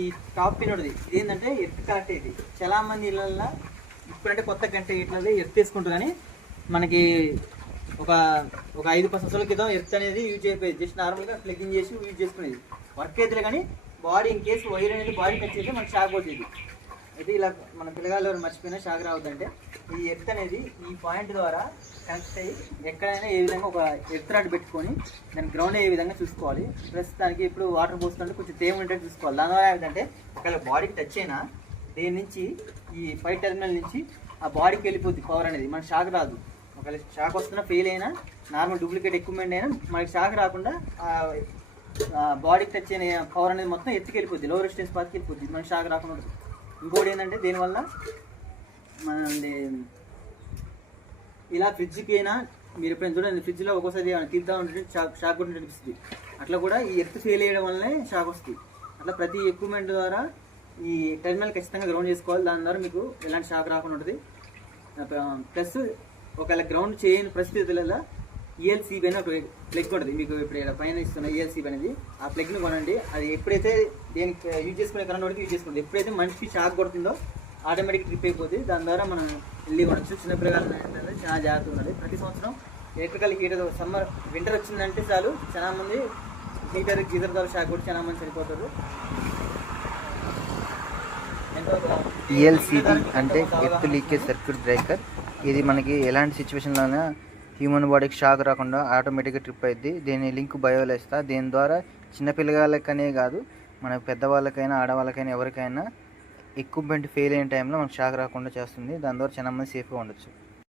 ఈ top pin ఉంటుంది, ఇది ఏంటంటే ఎర్త్ కనెక్ట్ ఇది. చాలా మంది ఇళ్ళల్లో ఇప్పుడంటే కొత్త గంట ఇట్లా ఎర్త్ తీసుకుంటారు, కానీ మనకి ఒక 5-10 సంవత్సరాల క్రితం ఎర్త్ అనేది యూజ్ అయిపోయేది. జస్ట్ నార్మల్గా ప్లగ్ఇన్ చేసి యూజ్ చేసుకునేది, వర్క్ అయితే. కానీ బాడీ ఇన్ కేసు వైర్ అనేది బాడీ టచ్ అయితే మనకు షాక్ అవుతుంది. అయితే ఇలా మన పిల్లగాళ్ళు మర్చిపోయినా షాక్ రావద్దంటే ఈ ఎర్త్ అనేది ఈ పాయింట్ ద్వారా కనెక్ట్ అయ్యి ఎక్కడైనా ఏ విధంగా ఒక ఎర్త్ రాడ్ పెట్టుకొని దాని గ్రౌండ్ అయ్యే విధంగా చూసుకోవాలి. ప్లస్ దానికి ఇప్పుడు వాటర్ పోస్తుంటే కొంచెం తేమ ఉండేది చూసుకోవాలి. దానివల్ల ఏంటంటే ఒకవేళ బాడీకి టచ్ అయినా దేని నుంచి ఈ 5 టెర్మినల్ నుంచి ఆ బాడీకి వెళ్ళిపోద్ది పవర్ అనేది, మనకి షాక్ రాదు. ఒకవేళ షాక్ వస్తున్నా ఫెయిల్ అయినా నార్మల్ డూప్లికేట్ ఎక్విప్మెంట్ అయినా మనకి షాక్ రాకుండా బాడీకి టచ్ అయిన పవర్ అనేది మొత్తం ఎత్తుకి వెళ్ళిపోద్ది, లో రెసిస్టెన్స్ పాత్కి వెళ్ళిపోద్ది, మనకి షాక్ రాకుండా ఉంటుంది. ఇంకోటి ఏంటంటే దీనివల్ల మన ఇలా ఫ్రిడ్జ్కి అయినా మీరు ఎప్పుడైనా చూడండి, ఫ్రిడ్జ్లో ఒక్కోసారి తీద్దాం ఉంటే షాక్ కూడా అనిపిస్తుంది. అట్లా కూడా ఈ ఎర్త్ ఫెయిల్ చేయడం వల్లనే షాక్ వస్తుంది. అట్లా ప్రతి ఎక్విప్మెంట్ ద్వారా ఈ టెర్మినల్ ఖచ్చితంగా గ్రౌండ్ చేసుకోవాలి. దాని ద్వారా మీకు ఎలాంటి షాక్ రాకుండా ఉంటుంది. ప్లస్ ఒకవేళ గ్రౌండ్ చేయని పరిస్థితులలో ఈఎల్సీబీ అని ఒక ప్లగ్ ఉంటుంది, మీకు ఇప్పుడు ఇక్కడ పైన ఇస్తున్న ఈఎల్సీబీ అనేది, ఆ ప్లగ్ని కొనండి. అది ఎప్పుడైతే దేనికి యూజ్ చేసుకునే కరెంట్ వరకు యూజ్ చేసుకుంటుంది, ఎప్పుడైతే మనిషికి షాక్ కొడుతుందో ఆటోమేటిక్ ట్రిప్ అయిపోతుంది. దాని ద్వారా మనం వెళ్ళి కొనచ్చు. చిన్నపిల్లలు ఏంటంటే చాలా జాగ్రత్తగా ఉన్నది. ప్రతి సంవత్సరం ఎలక్ట్రికల్ హీటర్ సమ్మర్ వింటర్ వచ్చిందంటే చాలు చాలా మంది హీటర్ గీజర్ ద్వారా షాక్ కొట్టి చాలా మంది చనిపోతారు. ఈఎల్సీబీ అంటే ఎర్త్ లీకేజ్ సర్క్యూట్ బ్రేకర్. ఇది మనకి ఎలాంటి సిచ్యువేషన్లోనే హ్యూమన్ బాడీకి షాక్ రాకుండా ఆటోమేటిక్గా ట్రిప్ అయింది. దీని లింక్ బయోలో ఇస్తా. దీని ద్వారా చిన్నపిల్లగాళ్ళకనే కాదు, మన పెద్దవాళ్ళకైనా ఆడవాళ్ళకైనా ఎవరికైనా ఎక్విప్మెంట్ ఫెయిల్ అయిన టైంలో మనకు షాక్ రాకుండా చేస్తుంది. దాని ద్వారా చాలా మంది సేఫ్గా ఉండొచ్చు.